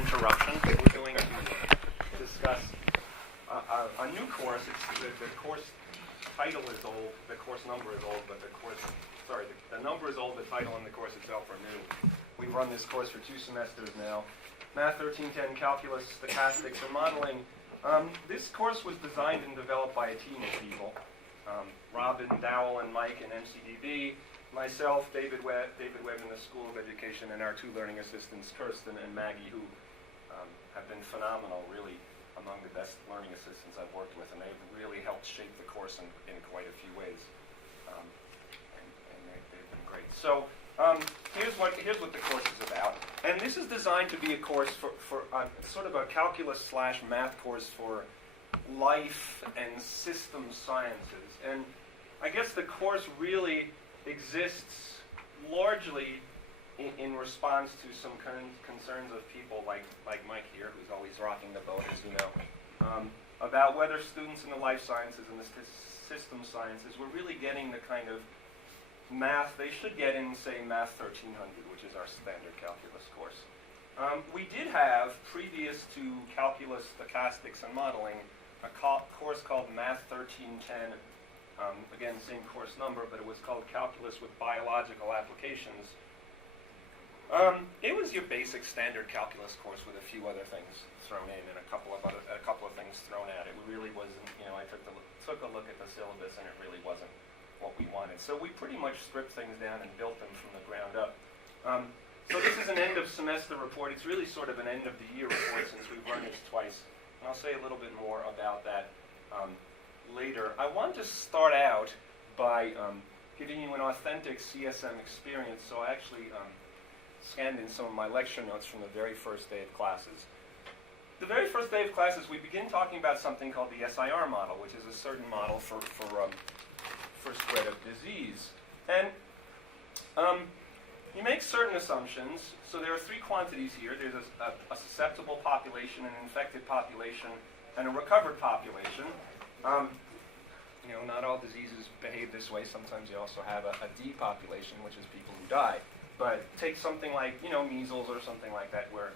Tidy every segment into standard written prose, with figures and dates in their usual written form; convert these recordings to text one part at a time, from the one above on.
interruption. We're going to discuss a new course. The course title is old, the course number is old, but the number is old, the title and the course itself are new. We've run this course for 2 semesters now. Math 1310, Calculus, Stochastics, and Modeling. This course was designed and developed by a team of people. Robin, Dowell, and Mike in MCDB, myself, David Webb in the School of Education, and our 2 learning assistants, Kirsten and Maggie, who have been phenomenal, really among the best learning assistants I've worked with, and they've really helped shape the course in quite a few ways. And they've been great. So here's what the course is about. And this is designed to be a course for sort of a calculus/math course for life and system sciences. And I guess the course really exists largely in response to some concerns of people like Mike here, who's always rocking the boat, as you know, about whether students in the life sciences and the system sciences were really getting the kind of math they should get in, say, Math 1300, which is our standard calculus course. We did have, previous to Calculus, Stochastics, and Modeling, a course called Math 1310, again, same course number, but it was called Calculus with Biological Applications. It was your basic standard calculus course with a few other things thrown in and a couple of things thrown at it. It really wasn't, I took a look at the syllabus and it really wasn't what we wanted. So we pretty much stripped things down and built them from the ground up. So this is an end of semester report. It's really sort of an end of the year report since we've run this twice. And I'll say a little bit more about that later. I want to start out by giving you an authentic CSM experience. So I actually scanned in some of my lecture notes from the very first day of classes. The very first day of classes, we begin talking about something called the SIR model, which is a certain model for spread of disease. And you make certain assumptions. So there are 3 quantities here. There's a susceptible population, an infected population, and a recovered population. Not all diseases behave this way. Sometimes you also have a D population, which is people who die. But take something like, measles or something like that, where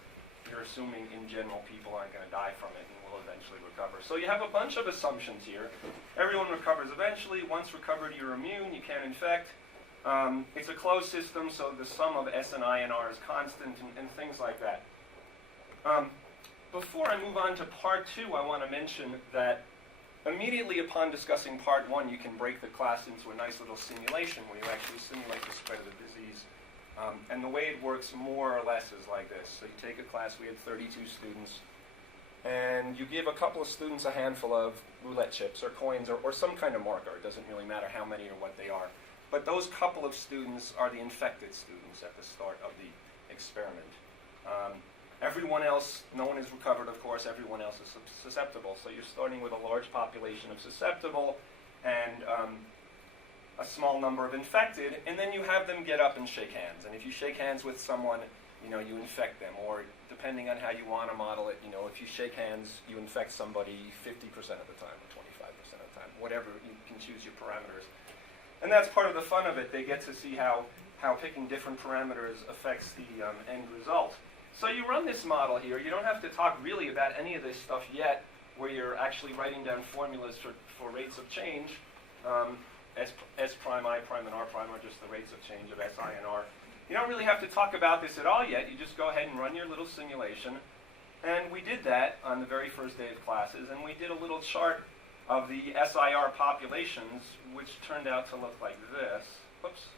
you're assuming in general people aren't going to die from it and will eventually recover. So you have a bunch of assumptions here. Everyone recovers eventually. Once recovered, you're immune. You can't infect. It's a closed system, so the sum of S and I and R is constant and things like that. Before I move on to part 2, I want to mention that immediately upon discussing part 1, you can break the class into a nice little simulation where you actually simulate the spread of the disease. And the way it works more or less is like this. So you take a class, we had 32 students, and you give a couple of students a handful of roulette chips or coins or some kind of marker. It doesn't really matter how many or what they are. But those couple of students are the infected students at the start of the experiment. Everyone else, no one is recovered, of course. Everyone else is susceptible. So you're starting with a large population of susceptible and a small number of infected, and then you have them get up and shake hands. And if you shake hands with someone, you infect them. Or depending on how you want to model it, if you shake hands, you infect somebody 50% of the time or 25% of the time. Whatever, you can choose your parameters. And that's part of the fun of it. They get to see how picking different parameters affects the end result. So you run this model here. You don't have to talk really about any of this stuff yet, where you're actually writing down formulas for rates of change. S prime, I prime, and R prime are just the rates of change of S, I, and R. You don't really have to talk about this at all yet. You just go ahead and run your little simulation. And we did that on the very first day of classes, and we did a little chart of the SIR populations, which turned out to look like this. Whoops.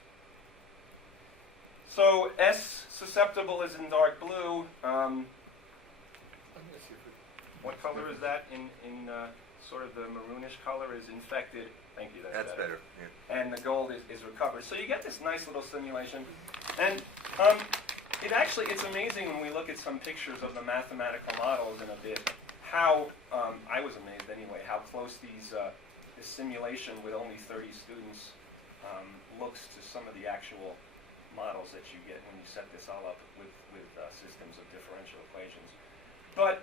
So S susceptible is in dark blue. What color is that? In sort of the maroonish color is infected. Thank you. That's better. Yeah. And the gold is recovered. So you get this nice little simulation. And it's amazing when we look at some pictures of the mathematical models in a bit, how, I was amazed anyway, how close this simulation with only 30 students looks to some of the actual models that you get when you set this all up with systems of differential equations. But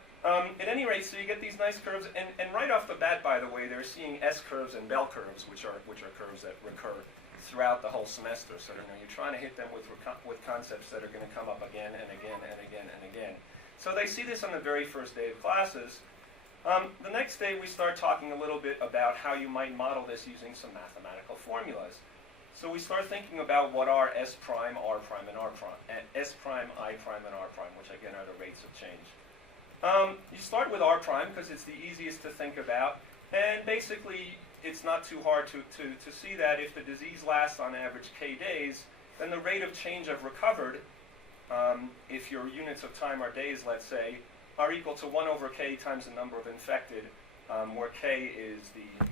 at any rate, so you get these nice curves, and right off the bat, by the way, they're seeing S curves and bell curves, which are curves that recur throughout the whole semester. So you're trying to hit them with concepts that are going to come up again and again and again and again. So they see this on the very first day of classes. The next day we start talking a little bit about how you might model this using some mathematical formulas. So we start thinking about what are S prime, R prime, and R prime, and S prime, I prime, and R prime, which again are the rates of change. You start with R prime because it's the easiest to think about, and basically it's not too hard to see that if the disease lasts on average K days, then the rate of change of recovered, if your units of time are days, let's say, are equal to 1 over K times the number of infected, where K is the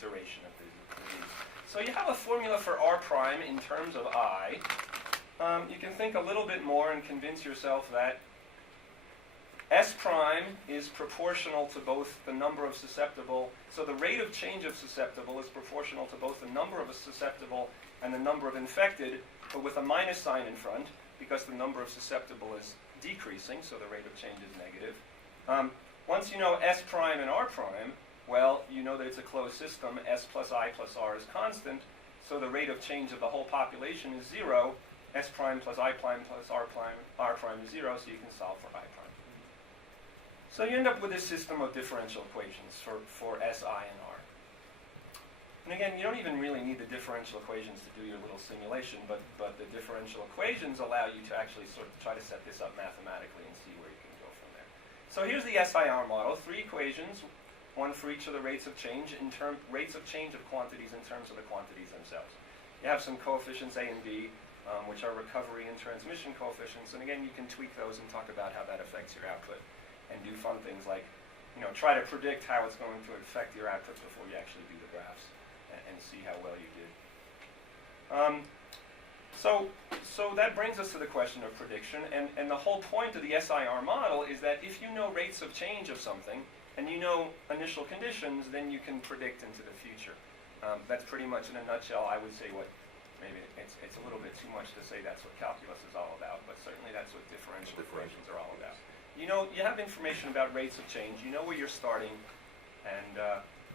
duration of the disease. So you have a formula for R prime in terms of I. You can think a little bit more and convince yourself that S prime is proportional to both the number of susceptible, so the rate of change of susceptible is proportional to both the number of susceptible and the number of infected, but with a minus sign in front, because the number of susceptible is decreasing, so the rate of change is negative. Once you know S prime and R prime, well, you know that it's a closed system. S plus I plus R is constant, so the rate of change of the whole population is 0. S prime plus I prime plus R prime is 0, so you can solve for I prime. So you end up with this system of differential equations for S, I, and R. And again, you don't even really need the differential equations to do your little simulation, but the differential equations allow you to actually sort of try to set this up mathematically and see where you can go from there. So here's the SIR model, 3 equations, one for each of the rates of change rates of change of quantities in terms of the quantities themselves. You have some coefficients A and B, which are recovery and transmission coefficients, and again, you can tweak those and talk about how that affects your output, and do fun things like, try to predict how it's going to affect your output before you actually do the graphs, and see how well you did. So that brings us to the question of prediction, and the whole point of the SIR model is that if you know rates of change of something, and you know initial conditions, then you can predict into the future. That's pretty much in a nutshell, I would say, what, maybe it's a little bit too much to say that's what calculus is all about, but certainly that's what differential equations are all about. You have information about rates of change, you know where you're starting, and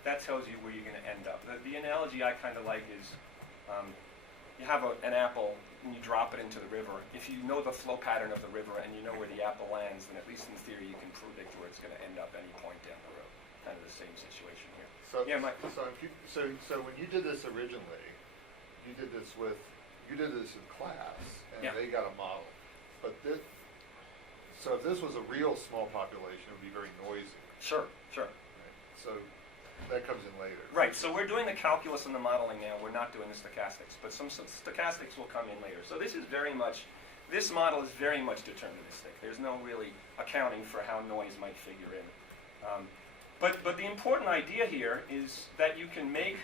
that tells you where you're going to end up. The analogy I kind of like is, you have an apple and you drop it into the river. If you know the flow pattern of the river and you know where the apple lands, then at least in theory you can predict where it's going to end up any point down the road. Kind of the same situation here. So, yeah, Mike. So when you did this originally, you did this in class, and yeah. They got a model. But so if this was a real small population, it would be very noisy. Sure. Right? So that comes in later. Right, so we're doing the calculus and the modeling now. We're not doing the stochastics, but some stochastics will come in later. So this model is very much deterministic. There's no really accounting for how noise might figure in. But the important idea here is that you can make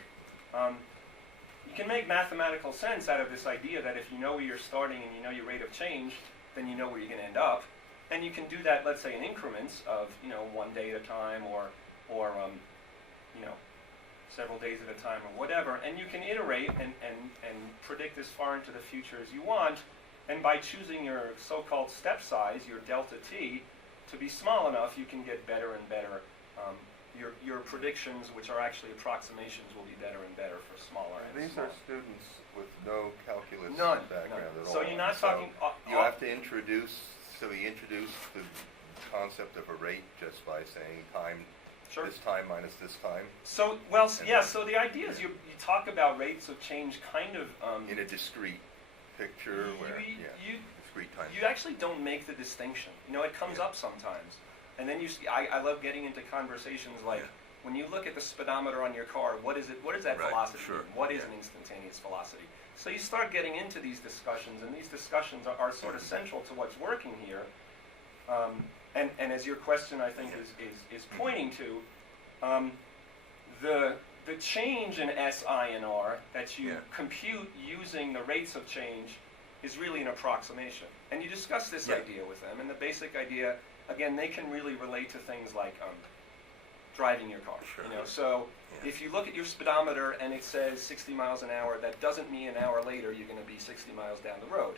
mathematical sense out of this idea that if you know where you're starting and you know your rate of change, then you know where you're going to end up. And you can do that, let's say, in increments of 1 day at a time, or several days at a time, or whatever. And you can iterate and predict as far into the future as you want. And by choosing your so-called step size, your delta t, to be small enough, you can get better and better. Your predictions, which are actually approximations, will be better and better for smaller. These are students with no calculus background at all. So you're not talking. You have to introduce. So we introduced the concept of a rate just by saying time. Sure. This time minus this time. So So the idea is you talk about rates of change kind of in a discrete picture discrete time. You actually don't make the distinction. It comes up sometimes. And then you see, I love getting into conversations like, when you look at the speedometer on your car, what is that velocity mean? What is an instantaneous velocity? So you start getting into these discussions, and these discussions are sort of central to what's working here. And as your question, I think, is pointing to, the change in S, I, and R that you compute using the rates of change is really an approximation. And you discuss this idea with them, and the basic idea, again, they can really relate to things like driving your car. Sure. So if you look at your speedometer and it says 60 miles an hour, that doesn't mean an hour later you're going to be 60 miles down the road.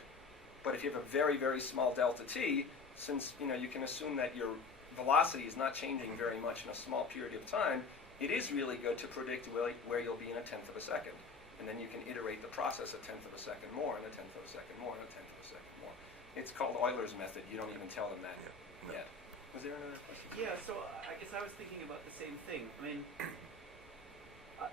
But if you have a very, very small delta t, since you can assume that your velocity is not changing very much in a small period of time, it is really good to predict where you'll be in 1/10 of a second. And then you can iterate the process 1/10 of a second more, and 1/10 of a second more, and 1/10 of a second more. it's called Euler's method. You don't even tell them that Yeah. yet. Was there another question? Yeah, so I guess I was thinking about the same thing. I mean,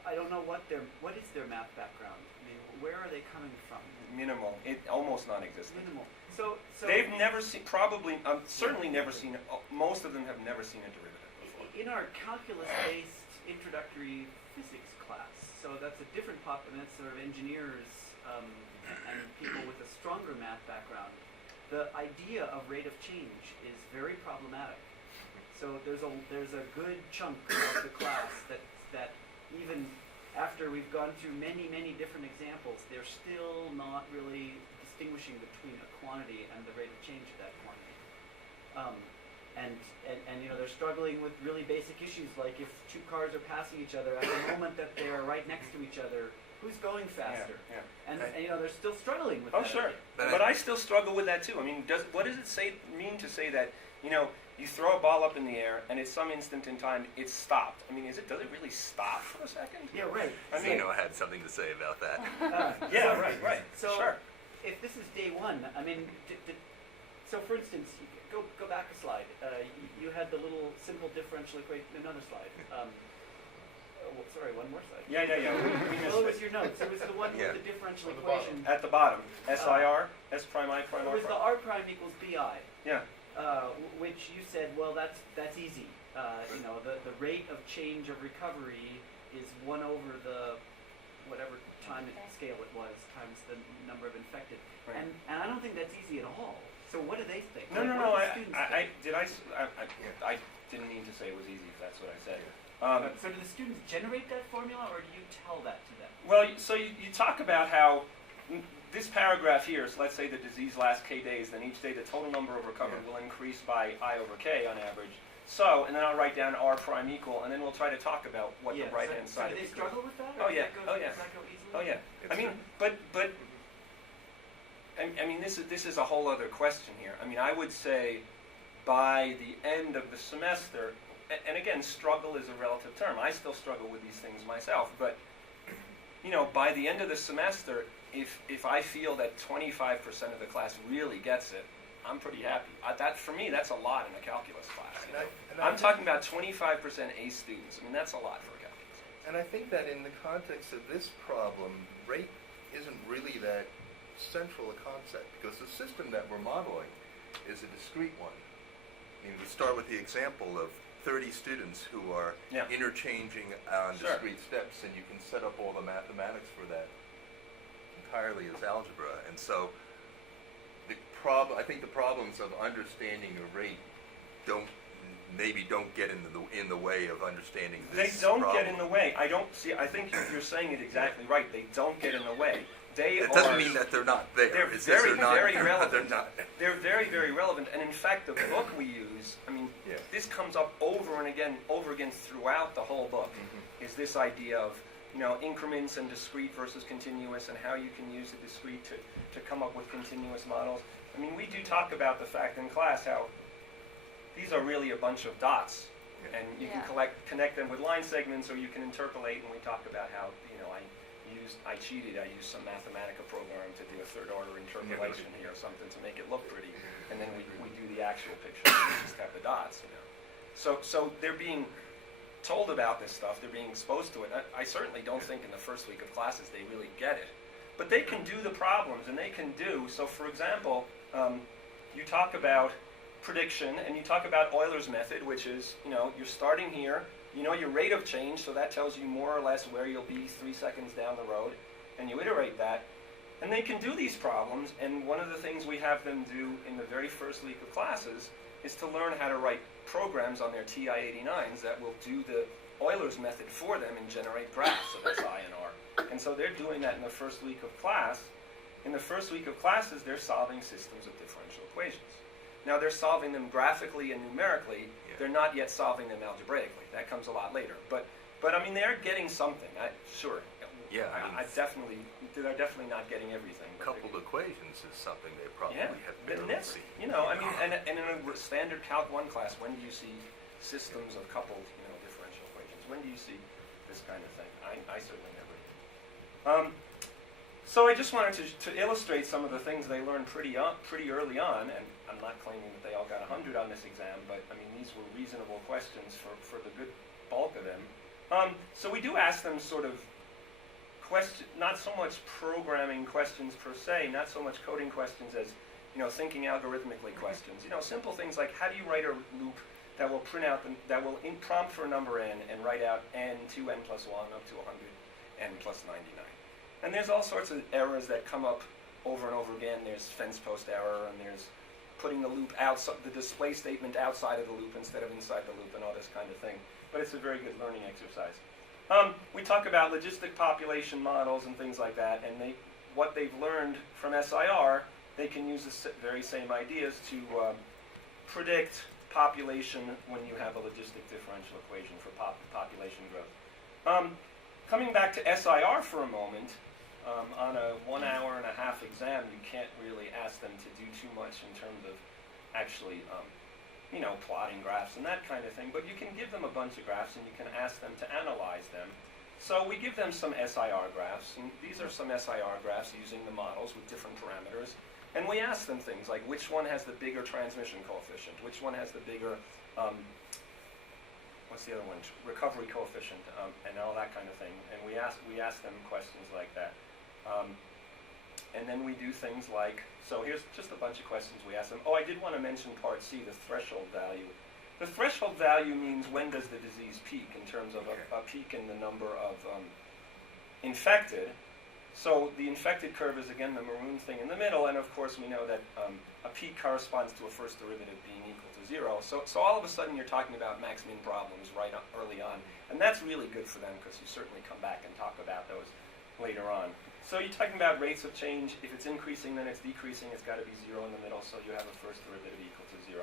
I don't know what is their math background. I mean, where are they coming from? Minimal. It almost non-existent. Minimal. So They've never seen, probably, certainly never seen, most of them have never seen a derivative before. in our calculus-based introductory physics class, so that's a different and that's sort of engineers and people with a stronger math background. The idea of rate of change is very problematic. So there's a good chunk of the class that even after we've gone through many different examples, they're still not really distinguishing between a quantity and the rate of change of that quantity. And you know, they're struggling with really basic issues like if two cars are passing each other at the moment that they're right next to each other, who's going faster? Yeah. And you know, they're still struggling with Oh, that. sure. idea. But But I still struggle with that too. I mean, what does it mean to say that, you know, you throw a ball up in the air and at some instant in time it's stopped? I mean, does it really stop for a second? Yeah, right. I mean, Zeno had something to say about that. Yeah, right. So Sure. if this is day one, I mean, so for instance, go back a slide. You had the little simple differential equation. Another slide. Well, sorry, one more slide. Yeah. We Well, it was missed it. your notes. It was the one Yeah. with the differential On the bottom. equation. At the bottom, SIR, S prime I prime It R was the prime. r prime equals bi, Yeah. which you said, well, that's easy. You know, the rate of change of recovery is 1 over the whatever time scale it was times the number of infected. Right. And I don't think that's easy at all. So what do they think? No. Like, what do the students think? I didn't mean to say it was easy. If that's what I said. So do the students generate that formula, or do you tell that to them? Well, so you talk about how this paragraph here, so let's say the disease lasts k days, then each day the total number of recovered will increase by I over k on average. So, and then I'll write down r prime equal, and then we'll try to talk about what the right-hand so side do of they the struggle with that? Oh, Or yeah. Does that go easily? Oh yeah. I mean, but I mean, this is a whole other question here. I mean, I would say by the end of the semester, and again, struggle is a relative term. I still struggle with these things myself, but you know, by the end of the semester, if I feel that 25% of the class really gets it, I'm pretty happy. That for me, that's a lot in a calculus class. You know? I'm talking about 25% A students. I mean, that's a lot for a calculus class. And I think that in the context of this problem, rate isn't really that central a concept, because the system that we're modeling is a discrete one. I mean, we start with the example of 30 students who are interchanging on Sure. discrete steps, and you can set up all the mathematics for that entirely as algebra. And so I think the problems of understanding a rate maybe don't get in the way of understanding this They don't problem. get in the way. I think you're saying it exactly right. They don't get in the way. It doesn't mean that they're not there. They're It's just very, they're not, very relevant. They're not. They're very, very relevant. And in fact, the book we use, I mean, Yeah. this comes up over and again throughout the whole book, is this idea of, you know, increments and discrete versus continuous, and how you can use the discrete to come up with continuous models. I mean, we do talk about the fact in class how these are really a bunch of dots, and you can connect them with line segments, or you can interpolate, and we talk about how, you know, I cheated. I used some Mathematica program to do a third-order interpolation here or something to make it look pretty, and then we do the actual picture. We just have the dots, you know. So they're being told about this stuff. They're being exposed to it. I certainly don't think in the first week of classes they really get it, but they can do the problems, and they can do. So, for example, you talk about prediction, and you talk about Euler's method, which is, you know, you're starting here. You know your rate of change, so that tells you more or less where you'll be 3 seconds down the road, and you iterate that. And they can do these problems, and one of the things we have them do in the very first week of classes is to learn how to write programs on their TI-89s that will do the Euler's method for them and generate graphs of SI and R. And so they're doing that in the first week of class. In the first week of classes, they're solving systems of differential equations. Now, they're solving them graphically and numerically. They're not yet solving them algebraically. That comes a lot later. But I mean, they're getting something. Sure. Yeah, I mean, they're definitely not getting everything. Coupled equations is something they probably have but barely never, seen. you know, I mean, and in a standard Calc 1 class, when do you see systems of coupled, you know, differential equations? When do you see this kind of thing? I certainly never did. So I just wanted to illustrate some of the things they learned pretty early on, and I'm not claiming that they all got 100 on this exam, but I mean these were reasonable questions for the good bulk of them. So we do ask them sort of not so much programming questions per se, not so much coding questions as thinking algorithmically questions. Simple things like how do you write a loop that will prompt for a number n and write out n to n plus 1 up to 100 n plus 99. And there's all sorts of errors that come up over and over again. There's fence post error, and there's putting the loop outside, the display statement outside of the loop instead of inside the loop, and all this kind of thing. But it's a very good learning exercise. We talk about logistic population models and things like that, and what they've learned from SIR, they can use the very same ideas to predict population when you have a logistic differential equation for population growth. Coming back to SIR for a moment, on a 1 hour and a half exam, you can't really ask them to do too much in terms of actually plotting graphs and that kind of thing, but you can give them a bunch of graphs and you can ask them to analyze them. So we give them some SIR graphs, and these are some SIR graphs using the models with different parameters, and we ask them things like which one has the bigger transmission coefficient, which one has the bigger, what's the other one, recovery coefficient, and all that kind of thing, and we ask them questions like that. And then we do things like, so here's just a bunch of questions we ask them. Oh, I did want to mention part C, the threshold value. The threshold value means when does the disease peak in terms of a peak in the number of infected. So the infected curve is, again, the maroon thing in the middle, and of course we know that a peak corresponds to a first derivative being equal to 0. So all of a sudden you're talking about max-min problems early on, and that's really good for them because you certainly come back and talk about those later on. So you're talking about rates of change. If it's increasing, then it's decreasing. It's got to be 0 in the middle, so you have a first derivative equal to 0.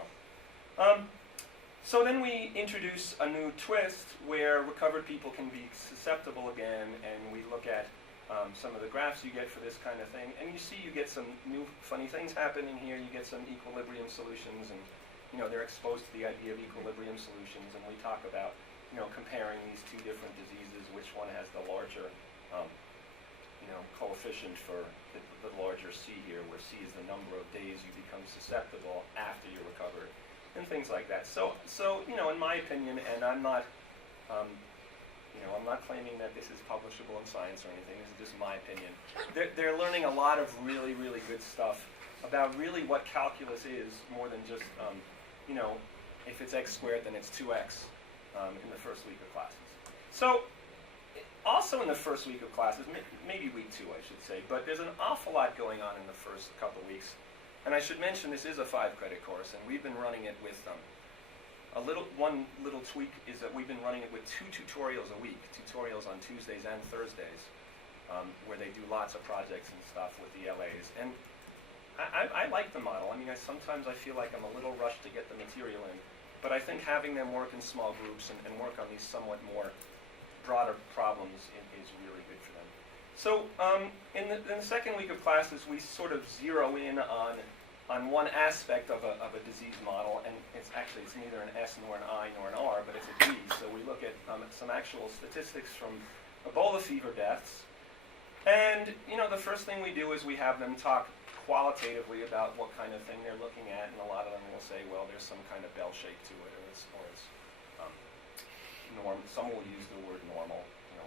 So then we introduce a new twist where recovered people can be susceptible again, and we look at some of the graphs you get for this kind of thing, and you see you get some new funny things happening here. You get some equilibrium solutions, and they're exposed to the idea of equilibrium solutions, and we talk about comparing these two different diseases, which one has the larger coefficient for the larger C here, where C is the number of days you become susceptible after you're recovered, and things like that. So in my opinion, and I'm not claiming that this is publishable in Science or anything. This is just my opinion. They're learning a lot of really, really good stuff about really what calculus is, more than just if it's x squared, then it's 2x in the first week of classes. So. Also in the first week of classes, maybe week 2 I should say, but there's an awful lot going on in the first couple weeks. And I should mention this is a 5-credit course, and we've been running it with one little tweak is that we've been running it with 2 tutorials a week, tutorials on Tuesdays and Thursdays, where they do lots of projects and stuff with the LAs. And I like the model. I mean, sometimes I feel like I'm a little rushed to get the material in, but I think having them work in small groups and work on these somewhat more broader problems is really good for them. So in the second week of classes, we sort of zero in on one aspect of a disease model, and it's neither an S nor an I nor an R, but it's a D. So we look at some actual statistics from Ebola fever deaths, and the first thing we do is we have them talk qualitatively about what kind of thing they're looking at, and a lot of them will say, well, there's some kind of bell shape to it, or it's norm. Some will use the word normal,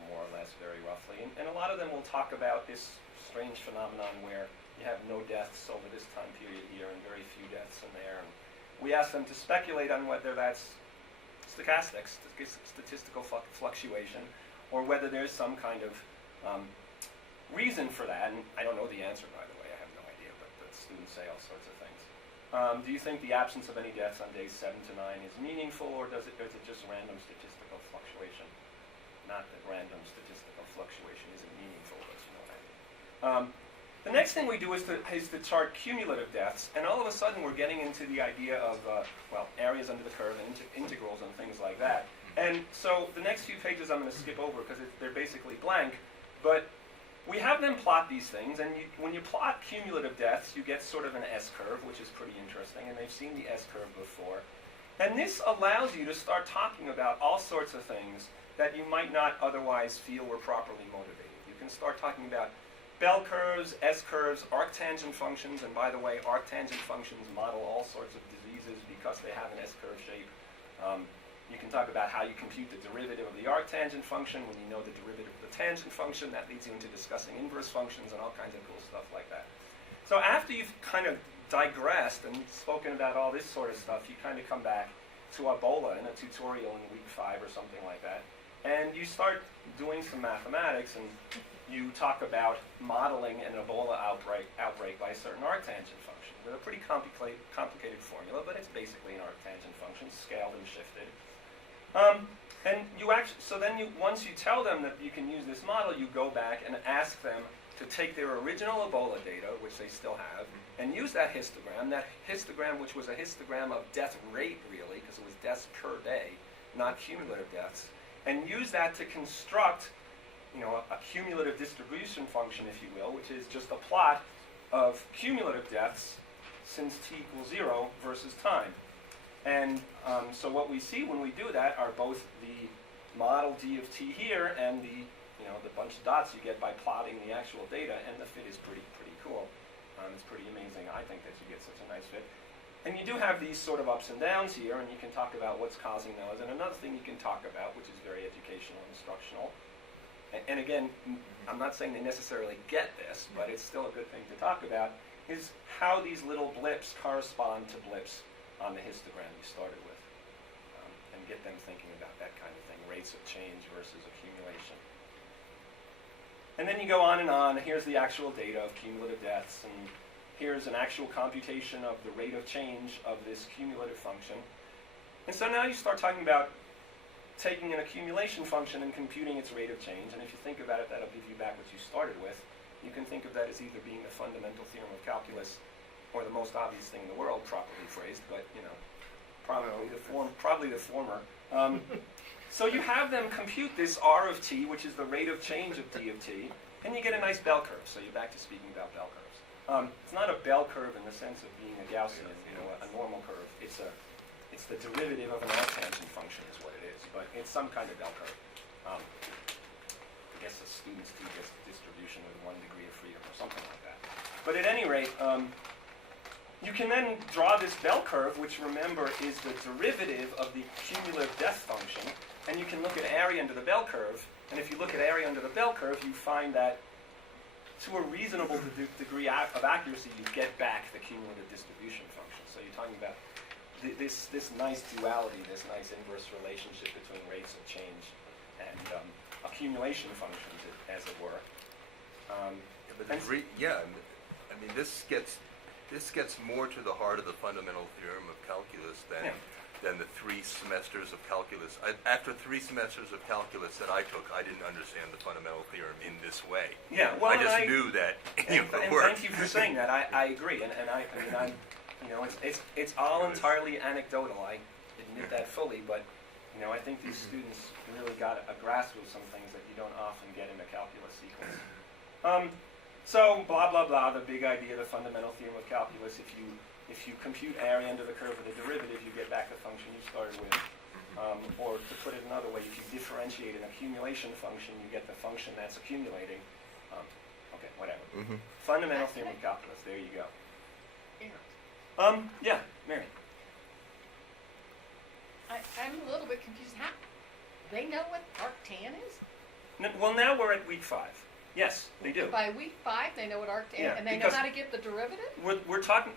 more or less, very roughly. And a lot of them will talk about this strange phenomenon where you have no deaths over this time period here and very few deaths in there. And we ask them to speculate on whether that's stochastic, statistical fluctuation, or whether there's some kind of reason for that. And I don't know the answer, by the way. I have no idea, but students say all sorts of things. Do you think the absence of any deaths on days 7 to 9 is meaningful, or is it just random statistical fluctuation? Not that random statistical fluctuation isn't meaningful, but that. The next thing we do is to chart cumulative deaths, and all of a sudden we're getting into the idea of areas under the curve and integrals and things like that. And so the next few pages I'm going to skip over because they're basically blank, but we have them plot these things, and when you plot cumulative deaths, you get sort of an S-curve, which is pretty interesting, and they've seen the S-curve before. And this allows you to start talking about all sorts of things that you might not otherwise feel were properly motivated. You can start talking about bell curves, S-curves, arctangent functions, and by the way, arctangent functions model all sorts of diseases because they have an S-curve shape. You can talk about how you compute the derivative of the arctangent function. When you know the derivative of the tangent function, that leads you into discussing inverse functions and all kinds of cool stuff like that. So after you've kind of digressed and spoken about all this sort of stuff, you kind of come back to Ebola in a tutorial in week 5 or something like that, and you start doing some mathematics, and you talk about modeling an Ebola outbreak by a certain arctangent function with a pretty complicated formula, but it's basically an arctangent function, scaled and shifted. And so then once you tell them that you can use this model, you go back and ask them to take their original Ebola data, which they still have, and use that histogram, which was a histogram of death rate, really, because it was deaths per day, not cumulative deaths, and use that to construct, a cumulative distribution function, if you will, which is just a plot of cumulative deaths since t equals 0 versus time. And so what we see when we do that are both the model d of t here and the bunch of dots you get by plotting the actual data, and the fit is pretty cool. It's pretty amazing, I think, that you get such a nice fit. And you do have these sort of ups and downs here, and you can talk about what's causing those. And another thing you can talk about, which is very educational and instructional, and again, I'm not saying they necessarily get this, but it's still a good thing to talk about, is how these little blips correspond to blips on the histogram you started with, and get them thinking about that kind of thing, rates of change versus accumulation. And then you go on and on. Here's the actual data of cumulative deaths, and here's an actual computation of the rate of change of this cumulative function. And so now you start talking about taking an accumulation function and computing its rate of change, and if you think about it, that'll give you back what you started with. You can think of that as either being the fundamental theorem of calculus or the most obvious thing in the world, properly phrased, but probably the former. So you have them compute this r of t, which is the rate of change of d of t, and you get a nice bell curve. So you're back to speaking about bell curves. It's not a bell curve in the sense of being a Gaussian, a normal curve. It's the derivative of an arctangent function is what it is, but it's some kind of bell curve. I guess a student's distribution with 1 degree of freedom or something like that. But at any rate, you can then draw this bell curve, which remember is the derivative of the cumulative death function, and you can look at area under the bell curve, and if you look at area under the bell curve, you find that to a reasonable degree of accuracy, you get back the cumulative distribution function. So you're talking about this nice duality, this nice inverse relationship between rates of change and accumulation functions, as it were. This gets more to the heart of the fundamental theorem of calculus than the 3 semesters of calculus. After 3 semesters of calculus that I took, I didn't understand the fundamental theorem in this way. Yeah, well, I just knew that it and worked. thank you for saying that. I agree, and it's all entirely anecdotal. I admit that fully, but I think these students really got a grasp of some things that you don't often get in a calculus sequence. So blah blah blah. The big idea, the fundamental theorem of calculus. If you compute area under the curve of the derivative, you get back the function you started with. Or to put it another way, if you differentiate an accumulation function, you get the function that's accumulating. Okay, whatever. Fundamental theorem of calculus. There you go. Yeah, Mary. I'm a little bit confused. How they know what arctan is? Well, now we're at week 5. Yes, they do. By week 5, they know what arctan, Yeah, and they know because how to get the derivative. We're talking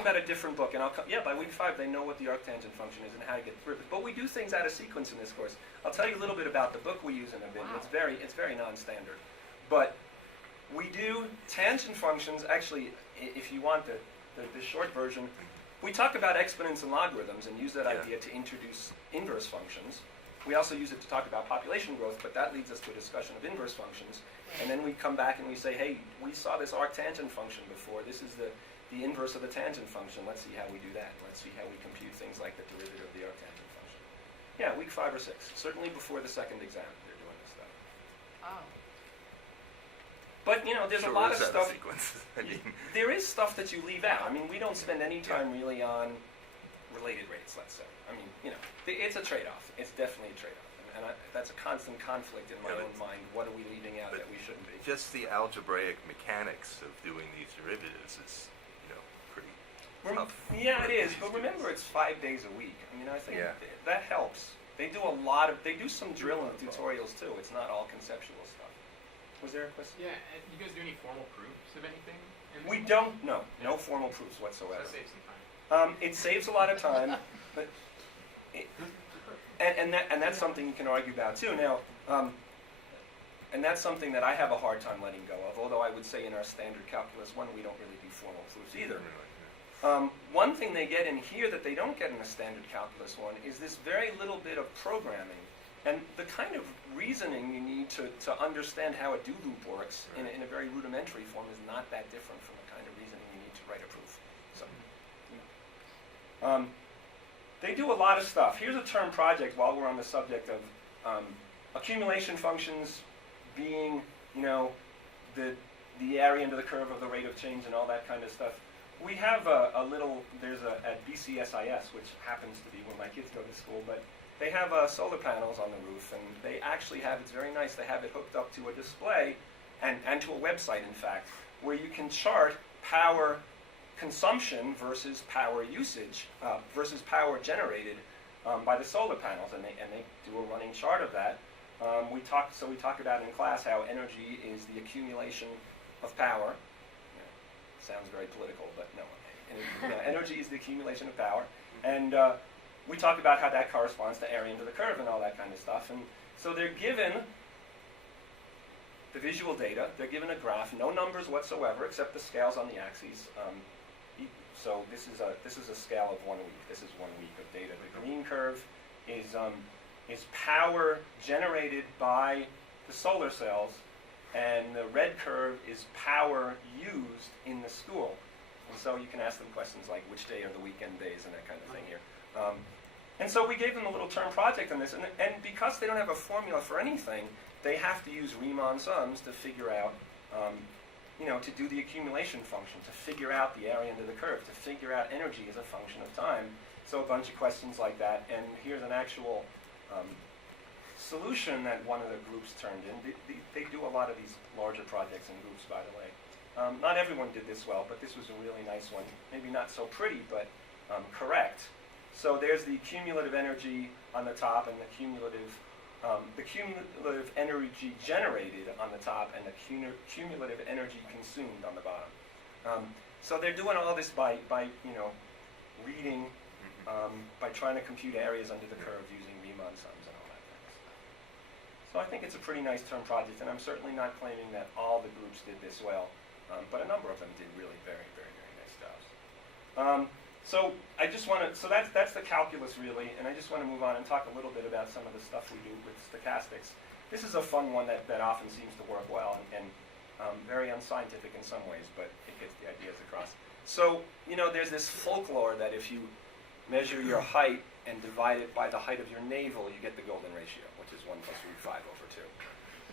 about a different book, and by week 5 they know what the arctangent function is and how to get the derivative. But we do things out of sequence in this course. I'll tell you a little bit about the book we use in a bit. Wow. It's very non-standard, but we do tangent functions. Actually, if you want the short version, we talk about exponents and logarithms and use that idea to introduce inverse functions. We also use it to talk about population growth, but that leads us to a discussion of inverse functions. And then we come back and we say, hey, we saw this arctangent function before. This is the inverse of the tangent function. Let's see how we do that. Let's see how we compute things like the derivative of the arctangent function. Yeah, week 5 or 6. Certainly before the second exam, they're doing this stuff. Oh. But, there's a lot of stuff. There is stuff that you leave out. I mean, we don't spend any time really on related rates, let's say. I mean, it's a trade-off. It's definitely a trade-off. and that's a constant conflict in my Yeah, own mind. What are we leaving out but that we shouldn't be? Just the algebraic mechanics of doing these derivatives is, pretty tough. Yeah, it is. But remember, it's 5 days a week. I mean, I think Yeah. that helps. They do they do some drill and tutorials too. It's not all conceptual stuff. Was there a question? Yeah, and you guys do any formal proofs of anything? We don't. No formal proofs whatsoever. So that saves some time. It saves a lot of time, but and that's something you can argue about too. Now, and that's something that I have a hard time letting go of. Although I would say in our standard calculus 1 we don't really do formal proofs either. One thing they get in here that they don't get in the standard calculus 1 is this very little bit of programming. And the kind of reasoning you need to understand how a do loop works in a very rudimentary form is not that different from the kind of reasoning you need to write a proof. So, they do a lot of stuff. Here's a term project while we're on the subject of accumulation functions being, the area under the curve of the rate of change and all that kind of stuff. We have there's at BCSIS, which happens to be where my kids go to school, but they have solar panels on the roof, and they actually have, it's very nice, they have it hooked up to a display and to a website, in fact, where you can chart power consumption versus power usage versus power generated by the solar panels, and they do a running chart of that. We talk about in class how energy is the accumulation of power. Sounds very political, but no. Energy is the accumulation of power, and we talk about how that corresponds to area under the curve and all that kind of stuff. And so they're given the visual data. They're given a graph, no numbers whatsoever, except the scales on the axes. So this is a scale of 1 week. This is 1 week of data. The green curve is power generated by the solar cells, and the red curve is power used in the school. And so you can ask them questions like which day are the weekend days and that kind of thing here. And so we gave them a little term project on this, and because they don't have a formula for anything, they have to use Riemann sums to figure out, to do the accumulation function, to figure out the area under the curve, to figure out energy as a function of time. So a bunch of questions like that, and here's an actual solution that one of the groups turned in. They do a lot of these larger projects in groups, by the way. Not everyone did this well, but this was a really nice one. Maybe not so pretty, but correct. So there's the cumulative energy on the top, and the cumulative energy generated on the top, and the cumulative energy consumed on the bottom. So they're doing all this by reading, by trying to compute areas under the curve using Riemann sums and all that kind of stuff. So I think it's a pretty nice term project, and I'm certainly not claiming that all the groups did this well, but a number of them did really very, very, very nice jobs. So I just want to, so that's the calculus really, and I just want to move on and talk a little bit about some of the stuff we do with stochastics. This is a fun one that often seems to work well and very unscientific in some ways, but it gets the ideas across. So, there's this folklore that if you measure your height and divide it by the height of your navel, you get the golden ratio, which is 1 plus root 5 over 2.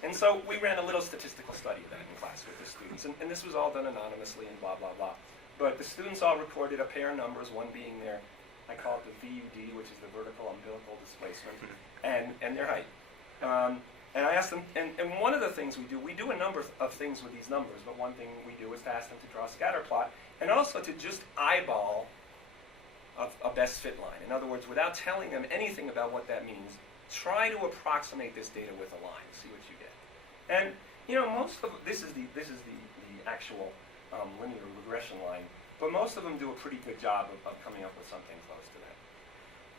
And so we ran a little statistical study of that in class with the students, and this was all done anonymously and blah, blah, blah. But the students all recorded a pair of numbers, one being their, I call it the VUD, which is the vertical umbilical displacement, and their height. And I asked them, and one of the things we do a number of things with these numbers, but one thing we do is to ask them to draw a scatter plot, and also to just eyeball a best fit line. In other words, without telling them anything about what that means, try to approximate this data with a line, see what you get. And most of this is the actual linear regression line, but most of them do a pretty good job of coming up with something close to that.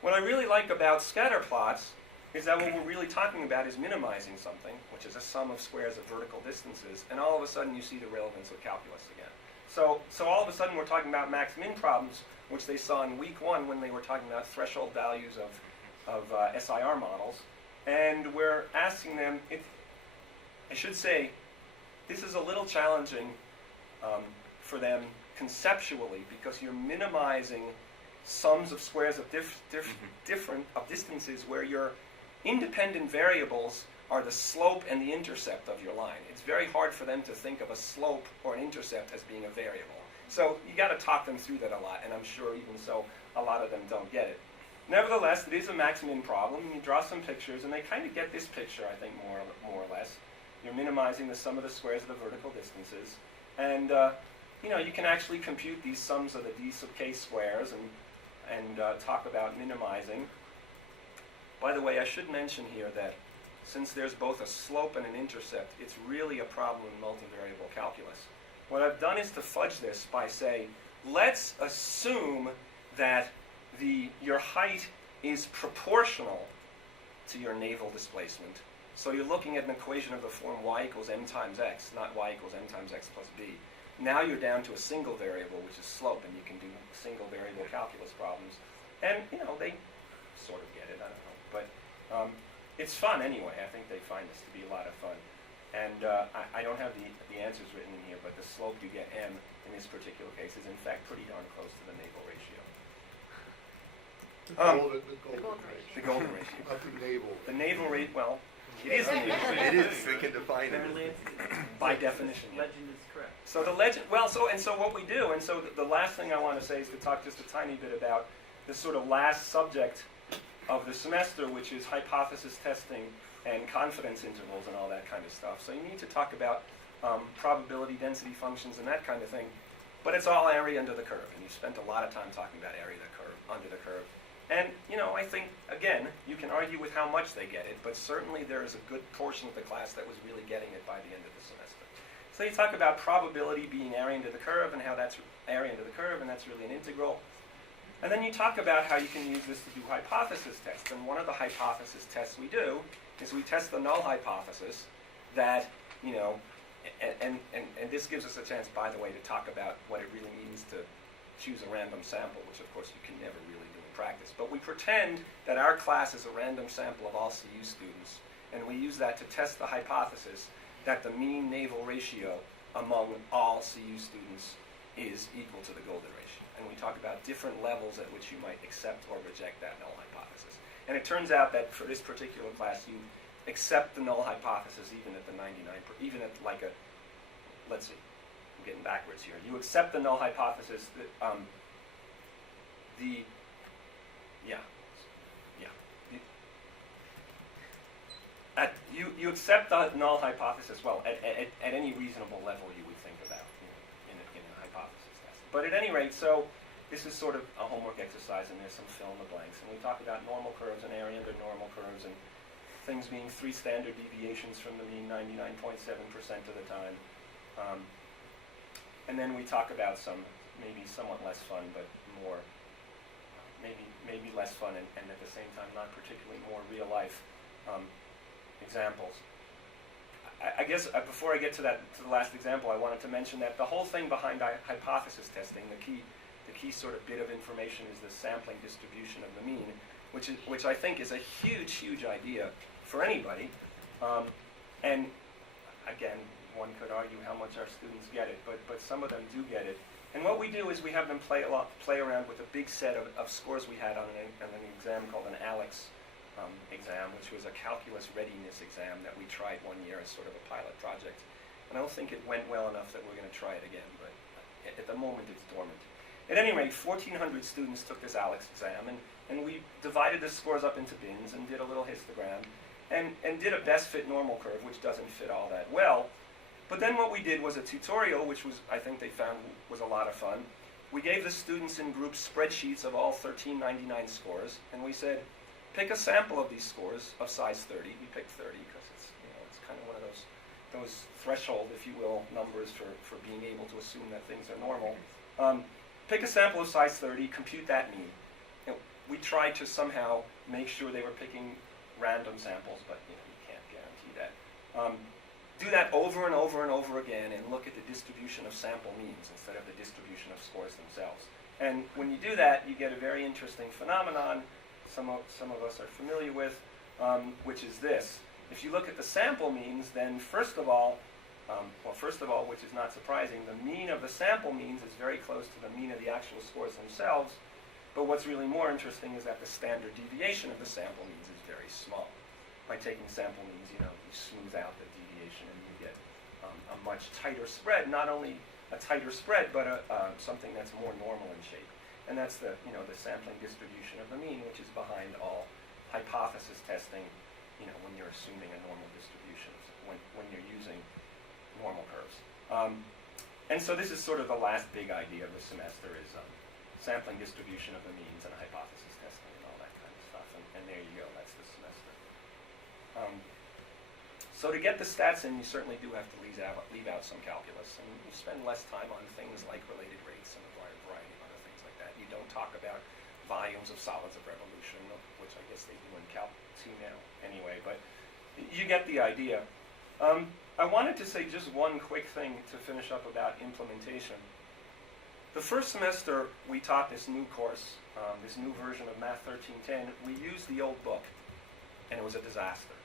What I really like about scatter plots is that what we're really talking about is minimizing something, which is a sum of squares of vertical distances, and all of a sudden you see the relevance of calculus again. So all of a sudden we're talking about max-min problems, which they saw in week 1 when they were talking about threshold values of SIR models, and we're asking them, I should say, this is a little challenging for them conceptually, because you're minimizing sums of squares of different distances where your independent variables are the slope and the intercept of your line. It's very hard for them to think of a slope or an intercept as being a variable. So you got to talk them through that a lot, and I'm sure even so, a lot of them don't get it. Nevertheless, it is a max-min problem. You draw some pictures, and they kind of get this picture, I think, more or less. You're minimizing the sum of the squares of the vertical distances. And, you can actually compute these sums of the d sub k squares and talk about minimizing. By the way, I should mention here that since there's both a slope and an intercept, it's really a problem in multivariable calculus. What I've done is to fudge this by saying, let's assume that your height is proportional to your naval displacement. So you're looking at an equation of the form y equals m times x, not y equals m times x plus b. Now you're down to a single variable, which is slope, and you can do single variable calculus problems. And, they sort of get it, I don't know. But it's fun anyway. I think they find this to be a lot of fun. And I don't have the answers written in here, but the slope you get m in this particular case is in fact pretty darn close to the naval ratio. The golden ratio. The golden ratio. Not the naval. The naval rate, well, it is the naval It ratio. is, we can define it. Apparently By definition. Yeah. legend is correct. So the legend, so what we do, and so the last thing I want to say is to talk just a tiny bit about this sort of last subject of the semester, which is hypothesis testing and confidence intervals and all that kind of stuff. So you need to talk about probability density functions and that kind of thing, but it's all area under the curve, and you spent a lot of time talking about area under the curve. And, I think, again, you can argue with how much they get it, but certainly there is a good portion of the class that was really getting it by the end of the semester. So you talk about probability being area under the curve and how that's area under the curve, and that's really an integral. And then you talk about how you can use this to do hypothesis tests. And one of the hypothesis tests we do is we test the null hypothesis that, and this gives us a chance, by the way, to talk about what it really means to choose a random sample, which of course you can never really do in practice. But we pretend that our class is a random sample of all CU students, and we use that to test the hypothesis that the mean naval ratio among all CU students is equal to the golden ratio. And we talk about different levels at which you might accept or reject that null hypothesis. And it turns out that for this particular class, you accept the null hypothesis even at the 99, even at like a, let's see, I'm getting backwards here. You accept the null hypothesis that you accept the null hypothesis, well, at any reasonable level you would think about in a hypothesis test. But at any rate, so this is sort of a homework exercise, and there's some fill in the blanks. And we talk about normal curves and area under normal curves, and things being 3 standard deviations from the mean 99.7% of the time. And then we talk about some maybe somewhat less fun, but more, maybe less fun, and at the same time not particularly more real life examples. I guess before I get to the last example, I wanted to mention that the whole thing behind hypothesis testing, the key sort of bit of information is the sampling distribution of the mean, which I think is a huge idea for anybody. And again, one could argue how much our students get it, but some of them do get it. And what we do is we have them play around with a big set of scores we had on an exam called an ALEX exam, which was a calculus readiness exam that we tried one year as sort of a pilot project. And I don't think it went well enough that we're going to try it again, but at the moment it's dormant. At any rate, 1,400 students took this ALEX exam, and we divided the scores up into bins and did a little histogram, and did a best fit normal curve, which doesn't fit all that well. But then what we did was a tutorial, which was, I think they found was a lot of fun. We gave the students in groups spreadsheets of all 1399 scores, and we said, pick a sample of these scores of size 30. We picked 30 because it's kind of one of those threshold, if you will, numbers for being able to assume that things are normal. Pick a sample of size 30, compute that mean. We tried to somehow make sure they were picking random samples, but you can't guarantee that. Do that over and over and over again, and look at the distribution of sample means instead of the distribution of scores themselves. And when you do that, you get a very interesting phenomenon some of us are familiar with, which is this. If you look at the sample means, then first of all, which is not surprising, the mean of the sample means is very close to the mean of the actual scores themselves. But what's really more interesting is that the standard deviation of the sample means is very small. By taking sample means, you smooth out the deviation and you get a much tighter spread. Not only a tighter spread, but something that's more normal in shape. and that's the sampling distribution of the mean, which is behind all hypothesis testing, when you're assuming a normal distribution, when you're using normal curves. And so this is sort of the last big idea of the semester is sampling distribution of the means and hypothesis testing and all that kind of stuff. And there you go, that's the semester. So to get the stats in, you certainly do have to leave out some calculus, and you spend less time on things like related rates and a variety of other things like that. You don't talk about volumes of solids of revolution, which I guess they do in Calc 2 now anyway, but you get the idea. I wanted to say just one quick thing to finish up about implementation. The first semester, we taught this new course, this new version of Math 1310. We used the old book, and it was a disaster.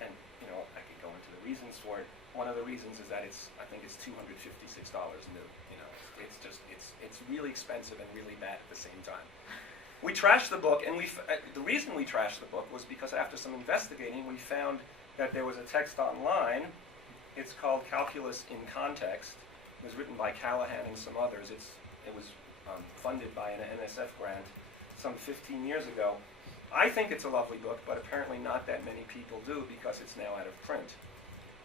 And I could go into the reasons for it. One of the reasons is that I think it's $256 new. It's really expensive and really bad at the same time. We trashed the book, and the reason we trashed the book was because after some investigating, we found that there was a text online. It's called Calculus in Context. It was written by Callahan and some others. It was funded by an NSF grant some 15 years ago. I think it's a lovely book, but apparently not that many people do because it's now out of print.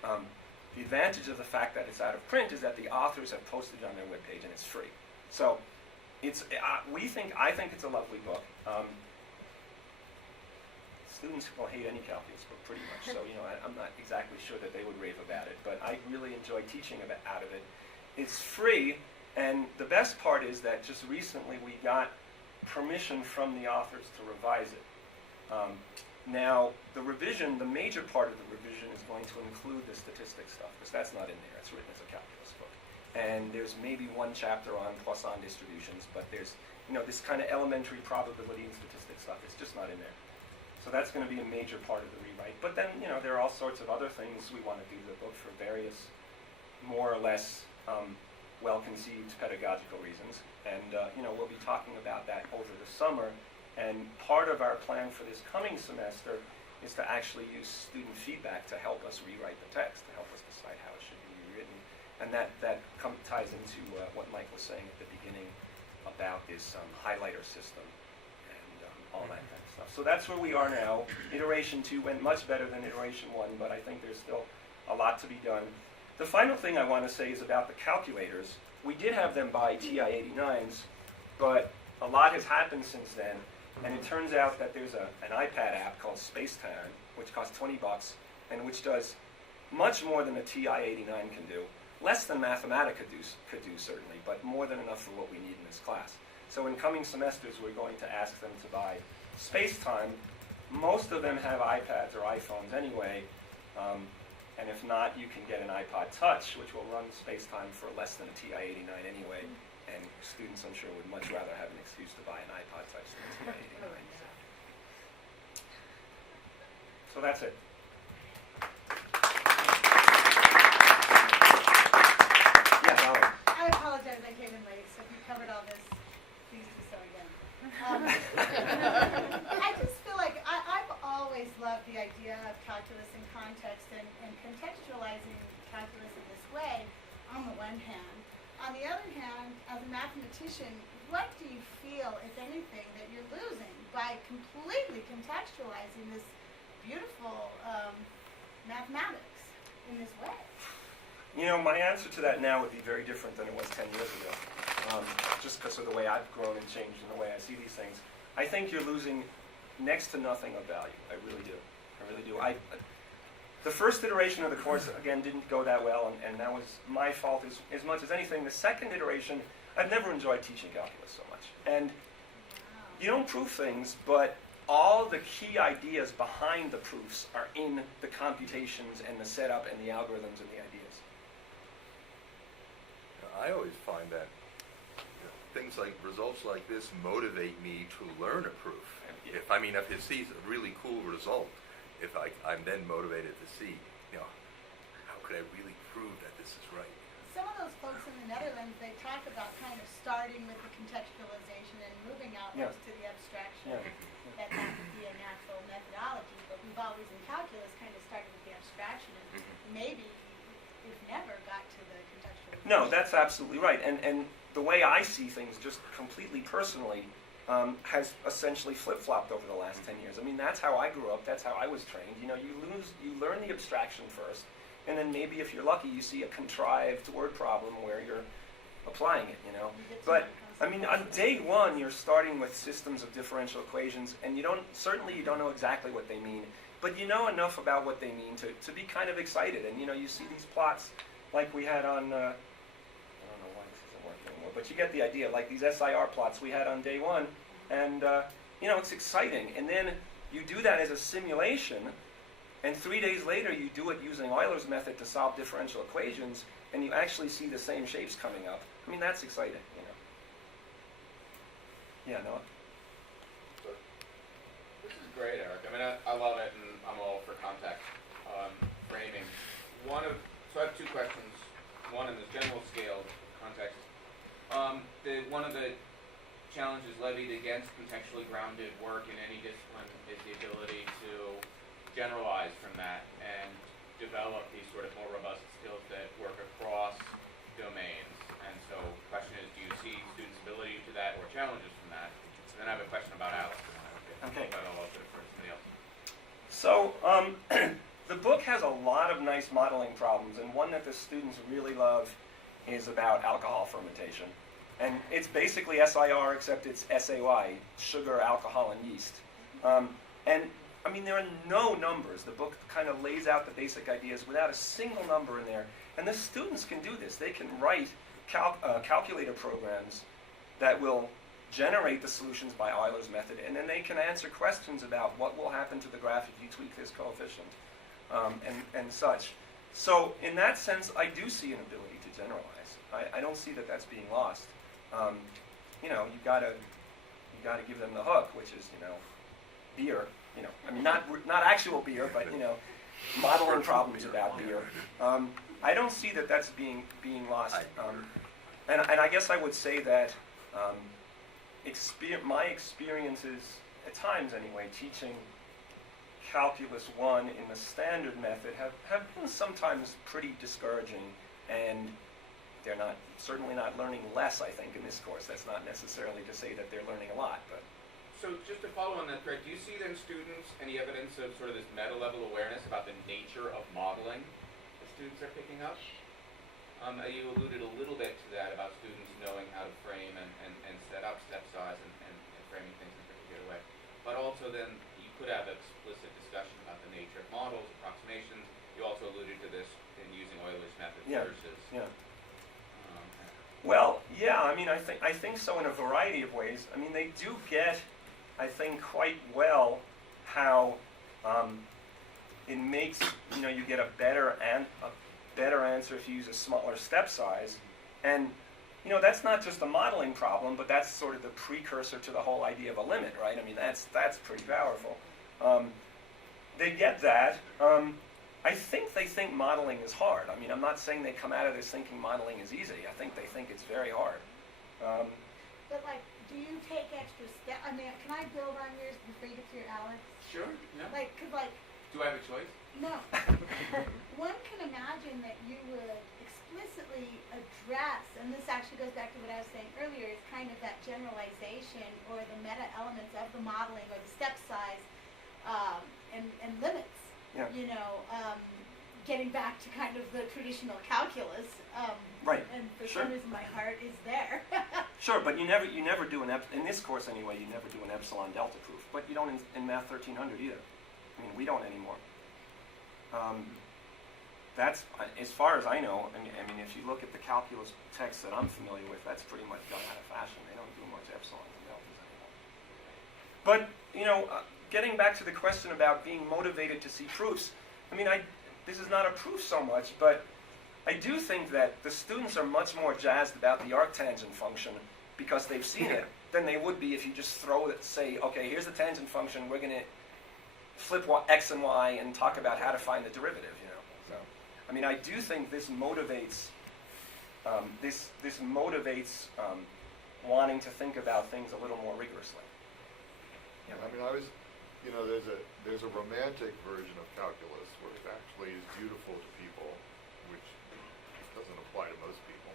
The advantage of the fact that it's out of print is that the authors have posted it on their webpage and it's free. So I think it's a lovely book. Students will hate any calculus book pretty much, so I'm not exactly sure that they would rave about it, but I really enjoy teaching out of it. It's free, and the best part is that just recently we got permission from the authors to revise it. Now, the major part of the revision is going to include the statistics stuff, because that's not in there. It's written as a calculus book. And there's maybe one chapter on Poisson distributions, but there's, this kind of elementary probability and statistics stuff. It's just not in there. So that's going to be a major part of the rewrite. But then, there are all sorts of other things we want to do to the book for various more or less well-conceived pedagogical reasons. And, we'll be talking about that over the summer. And part of our plan for this coming semester is to actually use student feedback to help us rewrite the text, to help us decide how it should be rewritten. And that ties into what Mike was saying at the beginning about this highlighter system and all that kind of stuff. So that's where we are now. Iteration 2 went much better than Iteration 1, but I think there's still a lot to be done. The final thing I want to say is about the calculators. We did have them by TI-89s, but a lot has happened since then. And it turns out that there's an iPad app called Spacetime, which costs $20, and which does much more than a TI-89 can do. Less than Mathematica could do, certainly, but more than enough for what we need in this class. So in coming semesters, we're going to ask them to buy Spacetime. Most of them have iPads or iPhones anyway, and if not, you can get an iPod Touch, which will run Spacetime for less than a TI-89 anyway. And students, I'm sure, would much rather have an excuse to buy an iPod Touch than a TI-89. So that's it. Yeah, Valerie. I apologize, I came in late, so if you covered all this, please do so again. I just feel like I've always loved the idea of calculus in context and contextualizing calculus in this way, on the one hand. On the other hand, as a mathematician, what do you feel, if anything, that you're losing by completely contextualizing this beautiful mathematics in this way? My answer to that now would be very different than it was 10 years ago, just because of the way I've grown and changed and the way I see these things. I think you're losing next to nothing of value. I really do. The first iteration of the course, again, didn't go that well, and that was my fault as much as anything. The second iteration, I've never enjoyed teaching calculus so much. And you don't prove things, but all the key ideas behind the proofs are in the computations and the setup and the algorithms and the ideas. I always find that things like results like this motivate me to learn a proof. If I sees a really cool result, if I'm then motivated to see, how could I really prove that this is right? Some of those folks in the Netherlands, they talk about kind of starting with the contextualization and moving outwards to the abstraction. That would be a natural methodology, but we've always in calculus kind of started with the abstraction and maybe we've never got to the contextualization. No, that's absolutely right. And the way I see things, just completely personally, has essentially flip-flopped over the last 10 years. I mean, that's how I grew up. That's how I was trained. You know, you learn the abstraction first, and then maybe if you're lucky, you see a contrived word problem where you're applying it. You know, but I mean, on day one, you're starting with systems of differential equations, and you don't know exactly what they mean, but you know enough about what they mean to be kind of excited. And you know, you see these plots like we had on. I don't know why this isn't working anymore, but you get the idea. Like these SIR plots we had on day one, and you know, it's exciting. And then you do that as a simulation, and 3 days later you do it using Euler's method to solve differential equations, and you actually see the same shapes coming up. I mean, that's exciting, you know. Yeah, Noah? This is great, Eric. I mean, I love it, and I'm all for context framing. So I have two questions. One in the general scale context. One of the challenges levied against contextually grounded work in any discipline is the ability to generalize from that and develop these sort of more robust skills that work across domains. And so the question is, do you see students' ability to that or challenges from that? And then I have a question about Alex. Okay. But I'll open it for somebody else. So, the book has a lot of nice modeling problems, and one that the students really love is about alcohol fermentation. And it's basically SIR, except it's SAY, sugar, alcohol, and yeast. And, I mean, there are no numbers. The book kind of lays out the basic ideas without a single number in there. And the students can do this. They can write calculator programs that will generate the solutions by Euler's method, and then they can answer questions about what will happen to the graph if you tweak this coefficient, and such. So in that sense, I do see an ability to generalize. I don't see that that's being lost. You know, you gotta give them the hook, which is, you know, beer. You know, I mean, not actual beer, but you know, modeling problems about beer. I don't see that that's being lost. And I guess I would say that my experiences, at times anyway, teaching Calculus 1 in the standard method have been sometimes pretty discouraging, and they're certainly not learning less, I think, in this course. That's not necessarily to say that they're learning a lot, but. So just to follow on that thread, do you see then students any evidence of sort of this meta-level awareness about the nature of modeling the students are picking up? You alluded a little bit to that about students knowing how to frame and set up step size and framing things in a particular way. But also then you could have explicit discussion about the nature of models, approximations. You also alluded to this in using Euler's method versus. Yeah. Well, yeah, I mean, I think so in a variety of ways. I mean, they do get, I think, quite well how it makes, you know, you get a better answer if you use a smaller step size. And, you know, that's not just a modeling problem, but that's sort of the precursor to the whole idea of a limit, right? I mean, that's pretty powerful. They get that. I think they think modeling is hard. I mean, I'm not saying they come out of this thinking modeling is easy. I think they think it's very hard. But like, do you take extra steps? I mean, can I build on yours before you get to your Alex? Sure. Yeah. Like, cause like. Do I have a choice? No. One can imagine that you would explicitly address, and this actually goes back to what I was saying earlier, is kind of that generalization or the meta elements of the modeling or the step size and limits. Yeah. You know, getting back to kind of the traditional calculus. Right. And for Sure. some reason my heart is there. Sure, but you never do in this course anyway, you never do an epsilon delta proof. But you don't in Math 1300 either. I mean, we don't anymore. That's, as far as I know, I mean, if you look at the calculus texts that I'm familiar with, that's pretty much gone out of fashion. They don't do much epsilons and deltas anymore. But, you know, getting back to the question about being motivated to see proofs, I mean, this is not a proof so much, but I do think that the students are much more jazzed about the arctangent function because they've seen it than they would be if you just say, okay, here's the tangent function, we're going to flip x and y and talk about how to find the derivative, you know. So, I mean, I do think this motivates wanting to think about things a little more rigorously. Yeah, I mean, you know, there's a romantic version of calculus where it actually is beautiful to people, which doesn't apply to most people.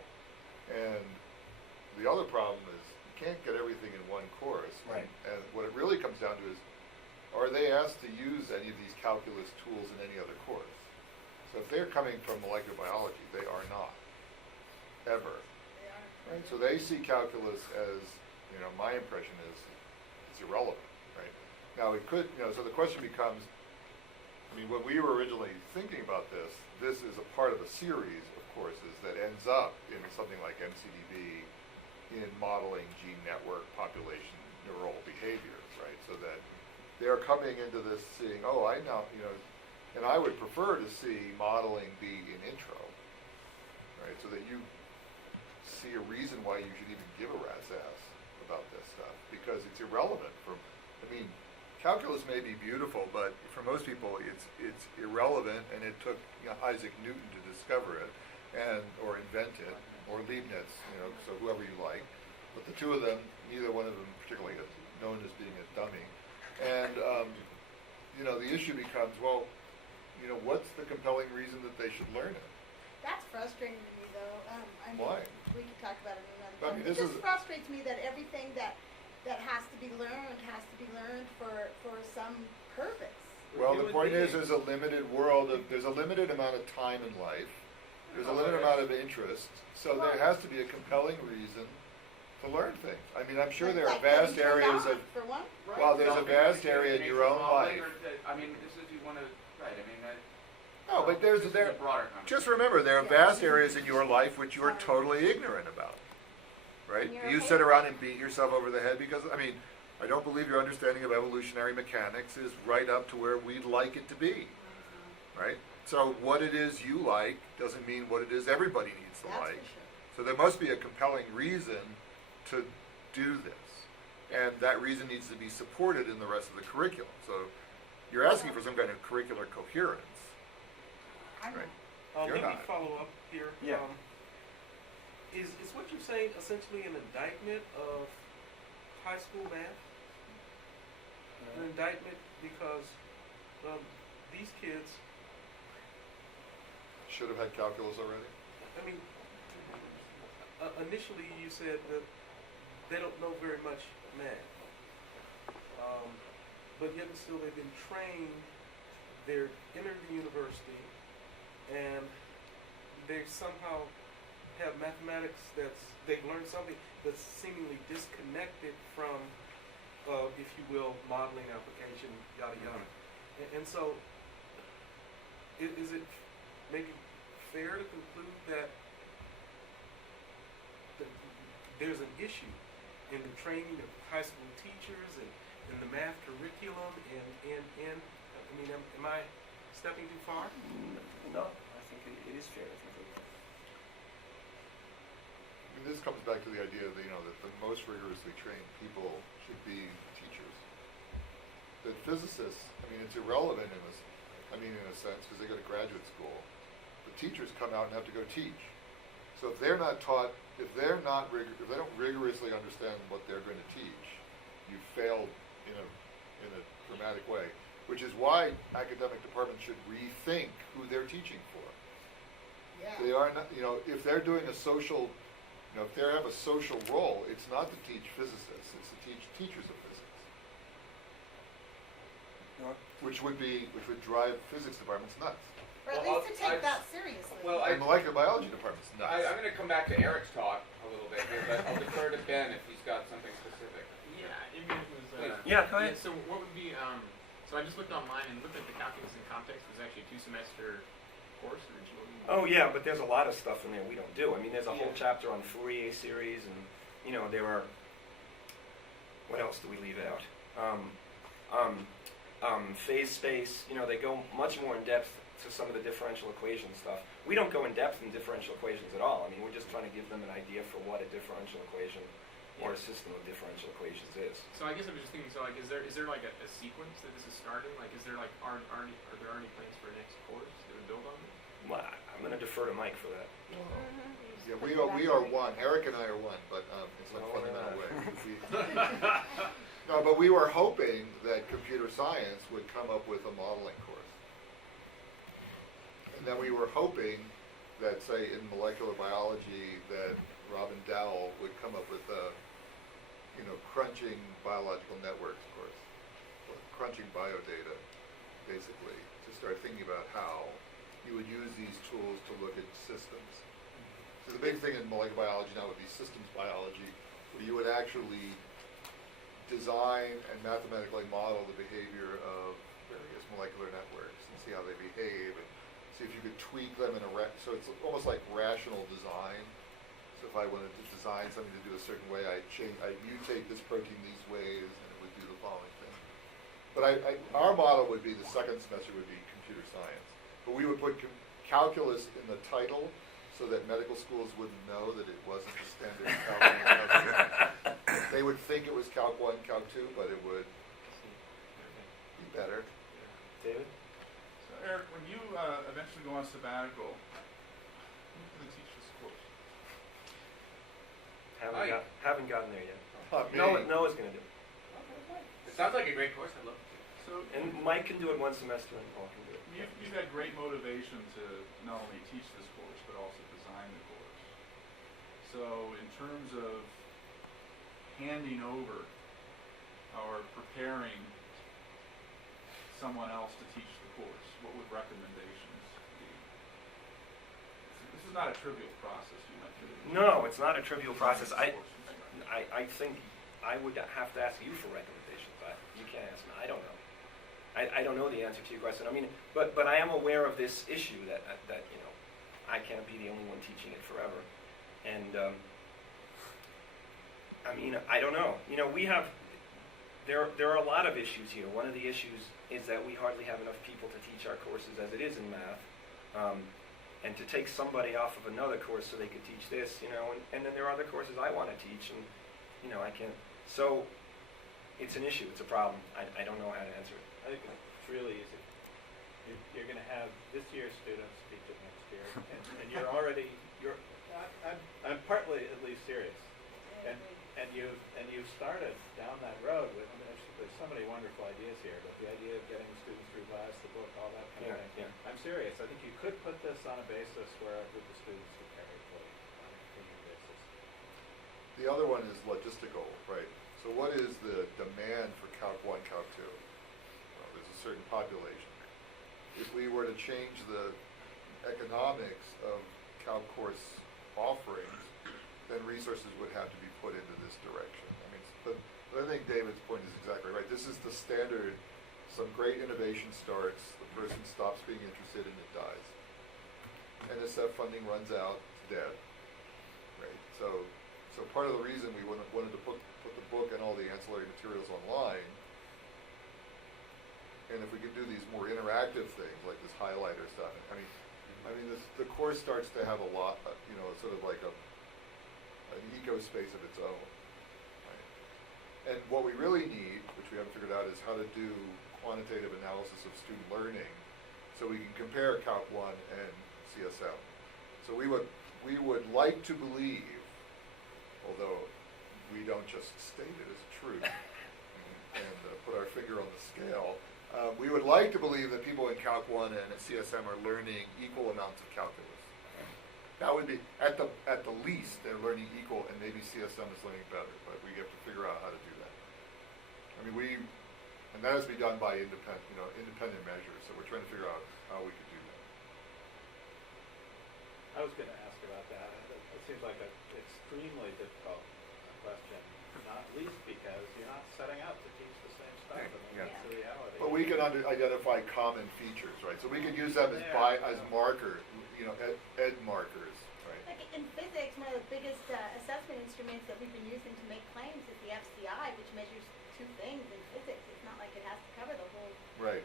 And the other problem is you can't get everything in one course. Right. And what it really comes down to is, are they asked to use any of these calculus tools in any other course? So if they're coming from molecular biology, they are not, ever. They are. Right? So they see calculus as, my impression is it's irrelevant, right? Now it could, so the question becomes, when we were originally thinking about this is a part of a series of courses that ends up in something like MCDB in modeling gene network population neural behaviors, right? So that they're coming into this seeing, I now, and I would prefer to see modeling be in intro, right? So that you see a reason why you should even give a rat's ass about this stuff, because it's irrelevant from, calculus may be beautiful, but for most people it's irrelevant, and it took Isaac Newton to discover it, or invent it, or Leibniz, so whoever you like. But the two of them, neither one of them particularly is known as being a dummy. And, the issue becomes, what's the compelling reason that they should learn it? That's frustrating to me, though. Why? We could talk about it another I time. mean, It this just is- frustrates me that everything that has to be learned for some purpose. Well, the point is, there's a limited there's a limited amount of time in life. There's a limited amount of interest. So there has to be a compelling reason to learn things. I'm sure there are Like vast getting turned areas on, of, for one. well, there's a vast area in your own life. This is, you want to, right, that. No, but this is a broader conversation. just remember, there are vast areas in your life which you are totally ignorant about. Right? And you're You okay sit with around that. and beat yourself over the head because, I don't believe your understanding of evolutionary mechanics is right up to where we'd like it to be. Right? So what it is you like doesn't mean what it is everybody needs to That's like. for sure. So there must be a compelling reason to do this. And that reason needs to be supported in the rest of the curriculum. So you're asking for some kind of curricular coherence. I'm Right. not. You're Let me not. follow up here. Yeah. Is what you're saying essentially an indictment of high school math? An indictment because these kids, Should have had calculus already. initially you said that they don't know very much math, but yet and still they've been trained. They're entered the university, and they somehow have mathematics they've learned something that's seemingly disconnected from, if you will, modeling application, yada yada. And so, is it maybe fair to conclude that there's an issue in the training of high school teachers and the math curriculum am I stepping too far? No, I think it is fair to conclude that. This comes back to the idea that, that the most rigorously trained people should be teachers. That physicists, it's irrelevant in a sense, because they go to graduate school. But teachers come out and have to go teach. So if they're not taught, if they don't rigorously understand what they're going to teach, you failed in a dramatic way. Which is why academic departments should rethink who they're teaching for. Yeah. They are not, if they're doing a social, if they have a social role, it's not to teach physicists, it's to teach teachers of physics. Which would drive physics departments nuts. Or at Well, least to take that seriously. Well, And molecular biology departments nuts. I'm going to come back to Eric's talk a little bit here, but I'll defer to Ben if he's got something specific. Yeah, even if it was. Yeah, go ahead. So what would be? So I just looked online and looked at the calculus in context was actually a 2-semester course originally. Oh yeah, but there's a lot of stuff in there we don't do. There's a whole Yeah. chapter on Fourier series, and there are. What else do we leave out? Phase space. They go much more in depth to some of the differential equation stuff. We don't go in depth in differential equations at all. We're just trying to give them an idea for what a differential equation or a system of differential equations is. So I guess I was just thinking. So like, is there like a sequence that this is starting? Like, is there like are there already plans for a next course that would build on it? Well, I'm going to defer to Mike for that. Yeah, we are one. Eric and I are one, but it's not fundamental way. No, but we were hoping that computer science would come up with a modeling course. And then we were hoping that, say, in molecular biology, that Robin Dowell would come up with a, crunching biological networks course, crunching biodata, basically, to start thinking about how you would use these tools to look at systems. So the big thing in molecular biology now would be systems biology, where you would actually design and mathematically model the behavior of various molecular networks and see how they behave, and see if you could tweak them in so it's almost like rational design. So if I wanted to design something to do a certain way, I mutate this protein these ways, and it would do the following thing. But our model would be, the second semester would be computer science. But we would put calculus in the title so that medical schools wouldn't know that it wasn't the standard calculus. They would think it was Calc 1, Calc 2, but it would be better. David? So Eric, when you eventually go on sabbatical, who's going to teach this course? Haven't gotten there yet. Me. Noah's going to do it. It sounds like a great course. I'd love to. So And Mike can do it one semester, and Paul can do it. you've had great motivation to not only teach this course, but also design the course. So in terms of handing over or preparing someone else to teach the course, what would recommendations be? This is not a trivial process you went through. No, it's not a trivial process. Design this course. I think I would have to ask you for recommendations. You can't ask me. I don't know. I don't know the answer to your question. I mean, but I am aware of this issue that I can't be the only one teaching it forever. And I mean, I don't know. There are a lot of issues here. One of the issues is that we hardly have enough people to teach our courses as it is in math. And to take somebody off of another course so they could teach this, and then there are other courses I want to teach, and I can't. So it's an issue. It's a problem. I don't know how to answer it. I think it's really easy. You're going to have this year's students teach it next year, and I'm partly at least serious, and you've started down that road with. There's so many wonderful ideas here, but the idea of getting students to revise the book, all that kind of thing. Yeah. I'm serious. I think you could put this on a basis where a group of students could carry it forward on a continuing basis. The other one is logistical, right? So what is the demand for Calc 1, Calc 2? Well, there's a certain population. If we were to change the economics of Calc course offerings, then resources would have to be put into this direction. But I think David's point is exactly right. This is the standard. Some great innovation starts, the person stops being interested, and it dies. NSF funding runs out, it's dead. Right? So part of the reason we wanted to put the book and all the ancillary materials online, and if we could do these more interactive things like this highlighter stuff, the course starts to have a lot, sort of like an eco space of its own. Right? And what we really need, which we haven't figured out, is how to do quantitative analysis of student learning, so we can compare Calc 1 and CSM. So we would like to believe, although we don't just state it as truth and put our finger on the scale, we would like to believe that people in Calc 1 and CSM are learning equal amounts of calculus. That would be, at the least, they're learning equal, and maybe CSM is learning better, but we have to figure out how to do that. And that has to be done by independent measures, so we're trying to figure out how we could do that. I was going to ask about that. It seems like an extremely difficult question, not least because you're not setting out to teach the same stuff. That's the reality. But we can identify common features, right? So we could use them as markers, ed markers, right? Like in physics, one of the biggest assessment instruments that we've been using to make claims is the FCI, which measures two things in physics. It's not like it has to cover the whole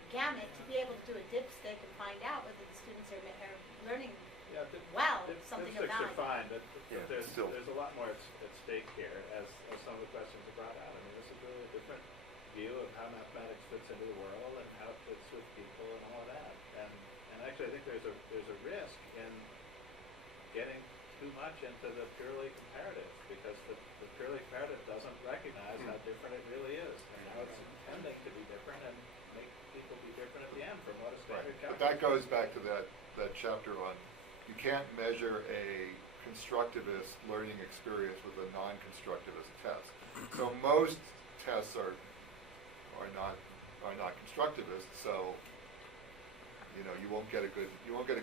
gamut to be able to do a dipstick and find out whether the students are learning something of value. Dipsticks are fine, but there's still. a lot more at stake here, as some of the questions are brought out. This is really a different view of how mathematics fits into the world and how it fits with people and all of that. And actually, I think there's a risk in getting too much into the purely comparative, because the purely comparative doesn't recognize how different it really is, and how it's intending to be different and make people be different at the end from what a standard But calculus. that goes back to that chapter on, you can't measure a constructivist learning experience with a non-constructivist test. So most tests are not constructivist, so you won't get a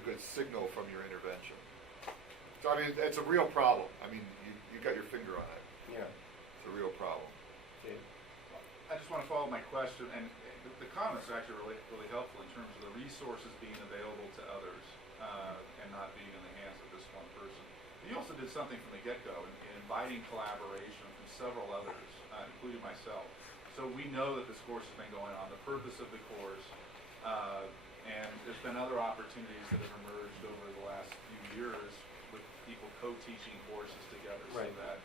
good signal from your intervention. So I mean, it's a real problem. I mean, you got your finger on it. Yeah. It's a real problem. Okay. I just want to follow my question, and the comments are actually really helpful in terms of the resources being available to others and not being in the hands of this one person. But you also did something from the get-go in inviting collaboration from several others, including myself. So we know that this course has been going on, the purpose of the course, and there's been other opportunities that have emerged over the last few years with people co-teaching courses together, so that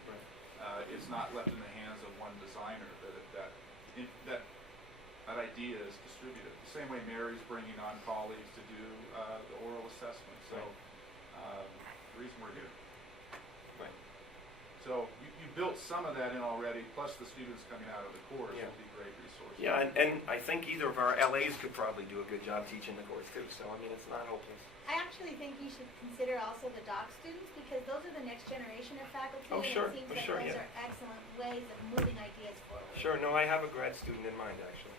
it's not left in the hands of one designer, that idea is distributed. The same way Mary's bringing on colleagues to do the oral assessment. So the reason we're here. Right. So you built some of that in already, plus the students coming out of the course Yeah. would be great resources. Yeah, and I think either of our LAs could probably do a good job teaching the course too. So I mean, it's not hopeless. I actually think you should consider also the doc students, because those are the next generation of faculty. Oh, sure. And it seems Oh, that sure, those yeah. are excellent ways of moving ideas forward. Sure. No, I have a grad student in mind actually.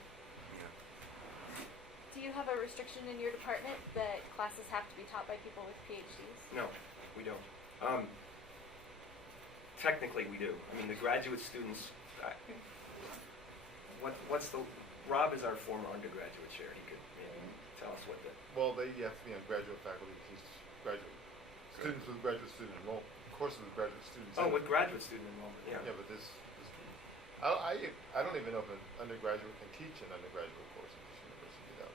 Do you have a restriction in your department that classes have to be taught by people with PhDs? No, we don't. Technically, we do. I mean, the graduate students. Rob is our former undergraduate chair. He could maybe tell us what the. Well, you have to be on graduate faculty to teach graduate students with graduate student enrollment, courses with graduate students. Oh, with graduate student enrollment, yeah. Yeah, but I don't even know if an undergraduate can teach an undergraduate course at this university, though.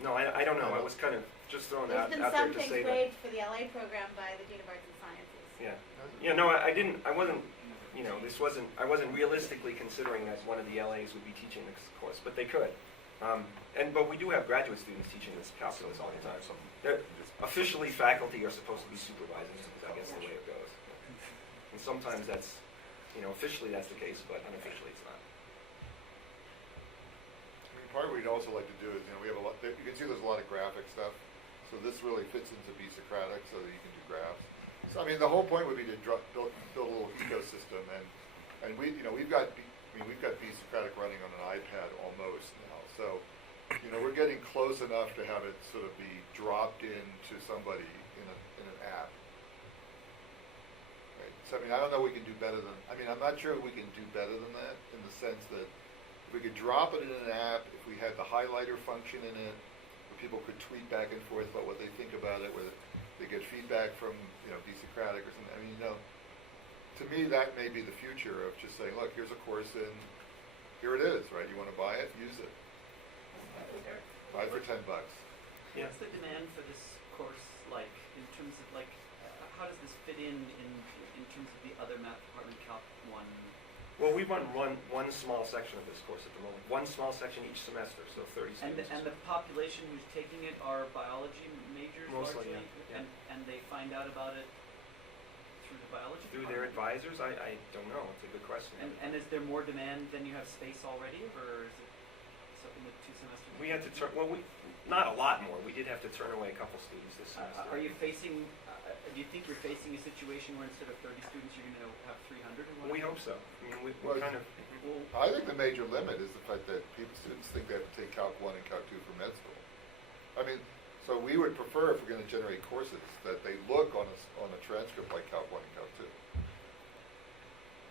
No, I don't know. I was kind of just throwing There's out been there some to things say that. waived for the LA program by the Dean of Arts and Sciences. Yeah. Yeah. No, I didn't. I wasn't. I wasn't realistically considering that one of the LAs would be teaching this course, but they could. But we do have graduate students teaching this calculus all the time. So officially, faculty are supposed to be supervising it. I guess the way it goes. And sometimes that's, officially that's the case, but unofficially it's not. I mean, part of what we'd also like to do is, we have a lot. You can see there's a lot of graphic stuff. So this really fits into be Socratic, so that you can do graphs. So I mean, the whole point would be to build a little ecosystem, and we've got be Socratic running on an iPad almost now. So we're getting close enough to have it sort of be dropped into somebody in an app. Right. So I mean, I don't know. We can do better than. I mean, I'm not sure we can do better than that in the sense that if we could drop it in an app, if we had the highlighter function in it, where people could tweet back and forth about what they think about it, where they get feedback from, be Socratic or something. I mean, to me, that may be the future of just saying, look, here's a course and here it is, right? You want to buy it? Use it. Buy it for $10. Yeah. What's the demand for this course like in terms of how does this fit in terms of the other math department Calc 1? Well, we run one small section of this course at the moment. One small section each semester, so 30 students. And the population who's taking it are biology majors Mostly, largely? yeah. And they find out about it through the biology Through their department? advisors? I don't know. It's a good question. And is there more demand than you have space already, or is it something with 2 semesters? We had to turn, not a lot more. We did have to turn away a couple students this semester. Are you facing, do you think you're facing a situation where instead of 30 students, you're going to have 300 or what? We hope so. I mean, we Well, kind of, I think the major limit is the fact that students think they have to take Calc 1 and Calc 2 for med school. I mean, so we would prefer, if we're going to generate courses, that they look on a transcript like Calc 1 and Calc 2.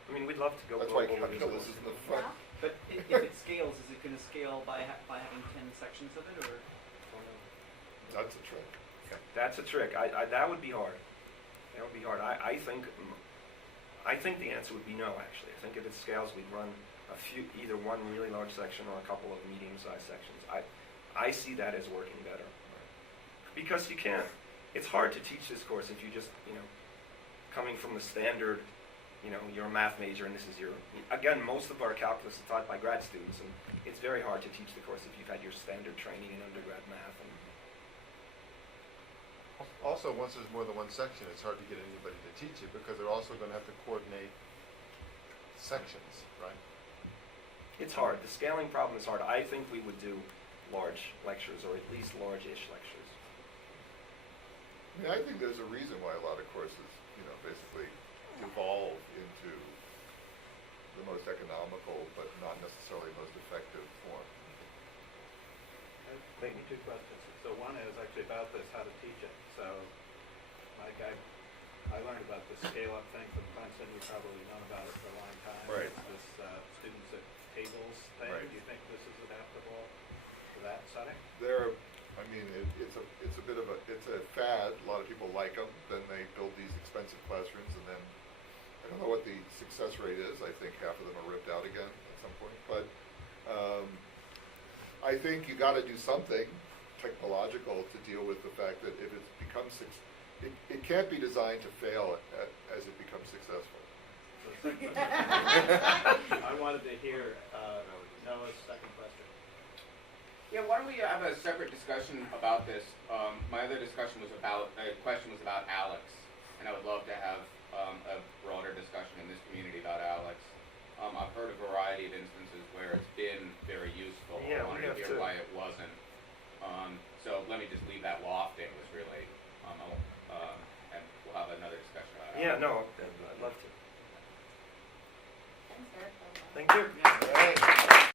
I mean, we'd love to go That's why global. calculus is in the front. Well, But if it scales, is it going to scale by having 10 sections of it, or? That's a trick. That's a trick. That would be hard. That would be hard. I think the answer would be no, actually. I think if it scales, we'd run either one really large section or a couple of medium-sized sections. I see that as working better. Because you can't. It's hard to teach this course if you just, coming from the standard, you're a math major and this is your, again, most of our calculus is taught by grad students, and it's very hard to teach the course if you've had your standard training in undergrad math. Also, once there's more than one section, it's hard to get anybody to teach it because they're also going to have to coordinate sections, right? It's hard. The scaling problem is hard. I think we would do large lectures, or at least large-ish lectures. I mean, I think there's a reason why a lot of courses, basically evolve into the most economical, but not necessarily most effective form. Maybe two questions. So one is actually about this, how to teach it. So, Mike, I learned about the scale-up thing from Clemson. You've probably known about it for a long time. Right. It's this students at tables thing. Right. Do you think this is adaptable to that setting? It's a bit of it's a fad. A lot of people like them. Then they build these expensive classrooms, and then I don't know what the success rate is. I think half of them are ripped out again at some point. But I think you got to do something technological to deal with the fact that if it becomes it can't be designed to fail as it becomes successful. I wanted to hear Noah's second question. Yeah, why don't we have a separate discussion about this? My other question was about Alex, and I would love to have a broader discussion in this community about Alex. I've heard a variety of instances where it's